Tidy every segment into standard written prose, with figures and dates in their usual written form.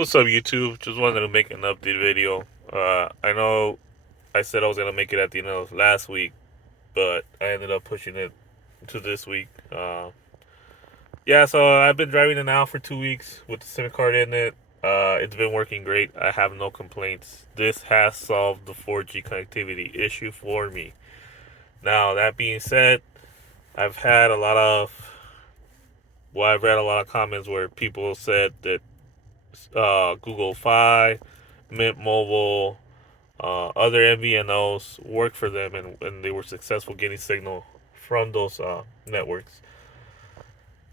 What's up, YouTube? Just wanted to make an update video. I know I said I was gonna make it at the end of last week, but I ended up pushing it to this week. Yeah, so I've been driving it now for 2 weeks with the SIM card in it. It's been working great. I have no complaints. This has solved the 4G connectivity issue for me. Now, that being said, I've had a lot of, I've read a lot of comments where people said that Google Fi, Mint Mobile, other MVNOs worked for them, and they were successful getting signal from those networks.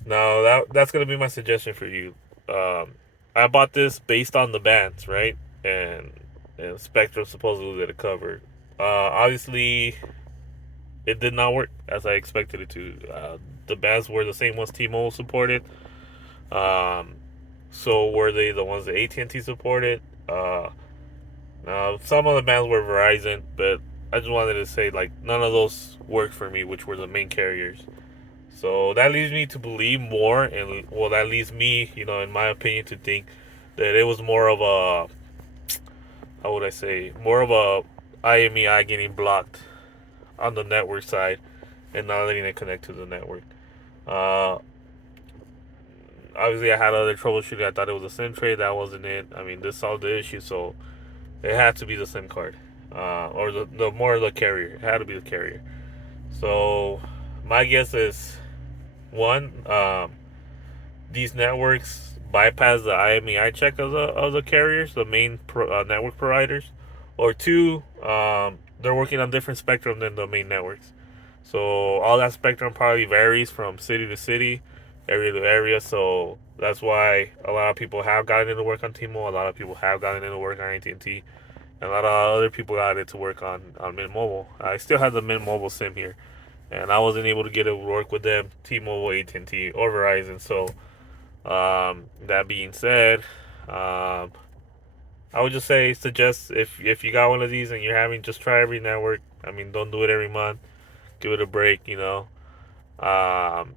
Now that's gonna be my suggestion for you. Um, I bought this based on the bands, right? And Spectrum supposedly that it covered. Obviously, it did not work as I expected it to. The bands were the same ones T-Mobile supported. Um, so were they the ones that AT&T supported? Some of the bands were Verizon, but I just wanted to say like none of those worked for me, which were the main carriers. So that leads me to believe more, and well, that leads me, in my opinion, to think that it was more of a, how would I say, more of a IMEI getting blocked on the network side and not letting it connect to the network. Uh, Obviously, I had other troubleshooting. I thought it was a SIM tray. That wasn't it. I mean, this solved the issue, so it had to be the SIM card, or the more the carrier. It had to be the carrier. So my guess is one, these networks bypass the IMEI check of the carriers, the main network providers, or two, they're working on different spectrum than the main networks. So all that spectrum probably varies from city to city, area to area. So that's why a lot of people have gotten into work on T-Mobile. A lot of people have gotten into work on AT&T. And a lot of other people got it to work on Mint Mobile. I still have the Mint Mobile SIM here, and I wasn't able to get it to work with them, T-Mobile, AT&T, or Verizon. So that being said, um, I would just say suggest if you got one of these and you're having, just try every network. I mean, don't do it every month. Give it a break. Um,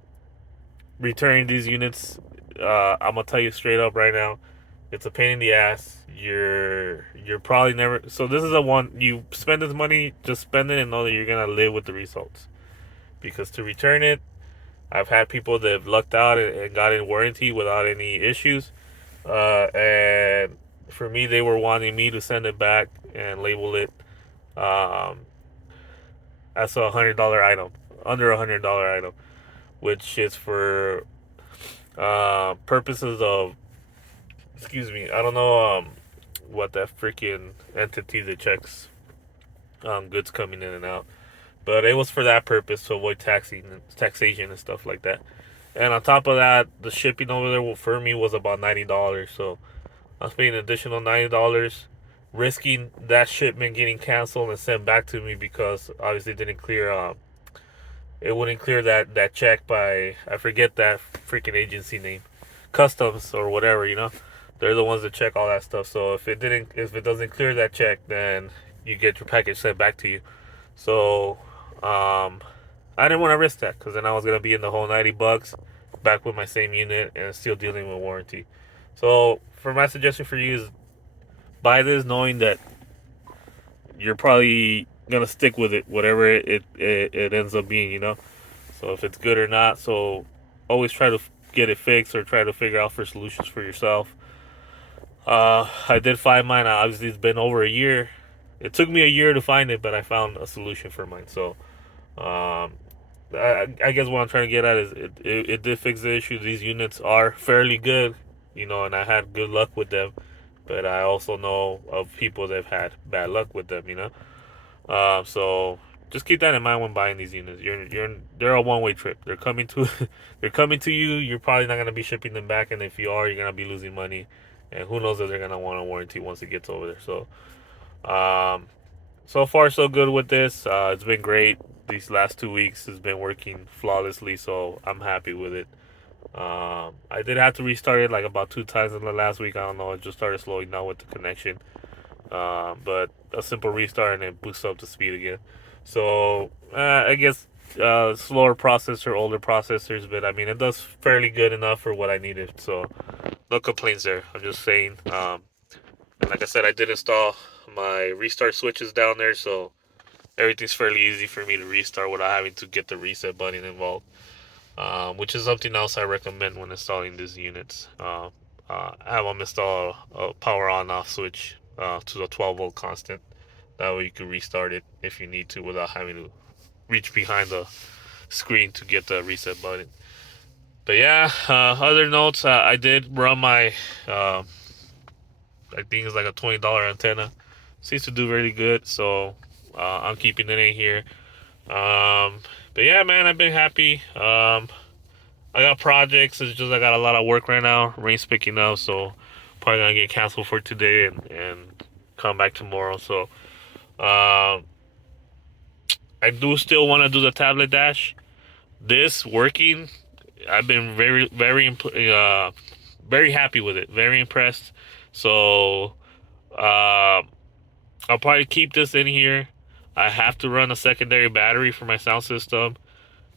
Returning these units, I'm gonna tell you straight up right now, it's a pain in the ass. You're probably never. So this is a one you spend this money, just spend it and know that you're gonna live with the results. Because to return it, I've had people that have lucked out and got in warranty without any issues. And for me, they were wanting me to send it back and label it um, as $100 item, under $100 item, which is for purposes of, excuse me, I don't know what that freaking entity that checks goods coming in and out, but it was for that purpose to avoid taxation and stuff like that. And on top of that, the shipping over there for me was about $90. So I was paying an additional $90, risking that shipment getting canceled and sent back to me because obviously it didn't clear. It wouldn't clear that check by, I forget that freaking agency name, customs or whatever. They're the ones that check all that stuff. So if it doesn't clear that check, then you get your package sent back to you. So I didn't want to risk that because then I was gonna be in the whole $90 back with my same unit and still dealing with warranty. So for my suggestion for you is buy this knowing that you're probably gonna stick with it, whatever it ends up being. So if it's good or not, so always try to get it fixed or try to figure out for solutions for yourself. I did find mine. Obviously, it's been over a year. It took me a year to find it, but I found a solution for mine. So um, I guess what I'm trying to get at is it did fix the issue. These units are fairly good, and I had good luck with them. But I also know of people that have had bad luck with them. So just keep that in mind when buying these units. They're a one way trip. They're coming to they're coming to you. You're probably not gonna be shipping them back, and if you are, you're gonna be losing money. And who knows if they're gonna want a warranty once it gets over there. Um, so far so good with this. It's been great. These last 2 weeks has been working flawlessly, so I'm happy with it. I did have to restart it like about 2 times in the last week. I don't know. It just started slowing down with the connection. But a simple restart and it boosts up the speed again. So I guess slower processor, older processors, but I mean it does fairly good enough for what I needed. So no complaints there. I'm just saying. And like I said, I did install my restart switches down there, so everything's fairly easy for me to restart without having to get the reset button involved. Which is something else I recommend when installing these units. Have them install a power on off switch to the 12-volt constant. That way you can restart it if you need to without having to reach behind the screen to get the reset button. But yeah, other notes, I did run my, I think it's like a $20 antenna. Seems to do really good, so I'm keeping it in here. But yeah, man, I've been happy. I got projects. It's just I got a lot of work right now. Rain's picking up, so probably gonna get canceled for today and come back tomorrow. So I do still want to do the tablet dash. This working, I've been very happy with it. Very impressed. So I'll probably keep this in here. I have to run a secondary battery for my sound system,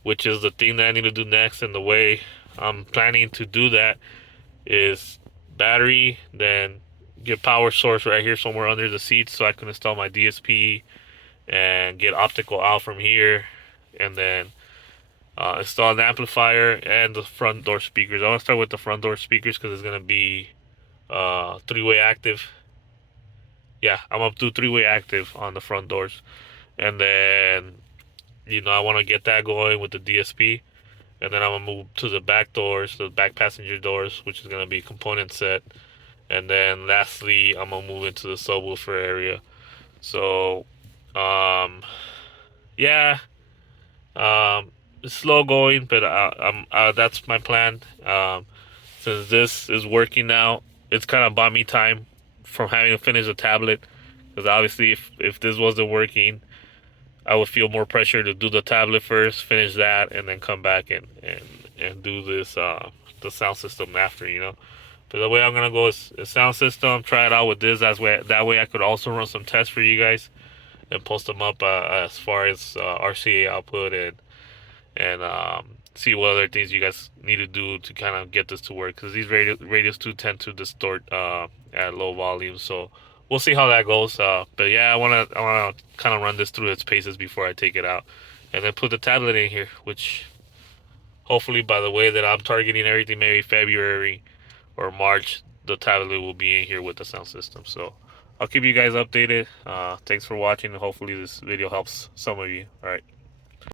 which is the thing that I need to do next. And the way I'm planning to do that is battery, then get power source right here somewhere under the seat so I can install my DSP and get optical out from here, and then install an amplifier and the front door speakers. I want to start with the front door speakers because it's going to be three-way active. Yeah, I'm up to three-way active on the front doors. And then, I want to get that going with the DSP. And then I'm going to move to the back doors, the back passenger doors, which is going to be component set. And then lastly, I'm going to move into the subwoofer area. So, yeah, it's slow going, but that's my plan. Since this is working now, it's kind of bought me time from having to finish the tablet. Because obviously, if this wasn't working, I would feel more pressure to do the tablet first, finish that, and then come back and do this the sound system after. But the way I'm gonna go is sound system. Try it out with this. That way I could also run some tests for you guys and post them up as far as RCA output and see what other things you guys need to do to kind of get this to work. Because these radios do tend to distort at low volume, so we'll see how that goes. But yeah, I wanna kind of run this through its paces before I take it out, and then put the tablet in here, which hopefully by the way that I'm targeting everything, maybe February or March, the tablet will be in here with the sound system. So I'll keep you guys updated. Thanks for watching. Hopefully this video helps some of you. All right.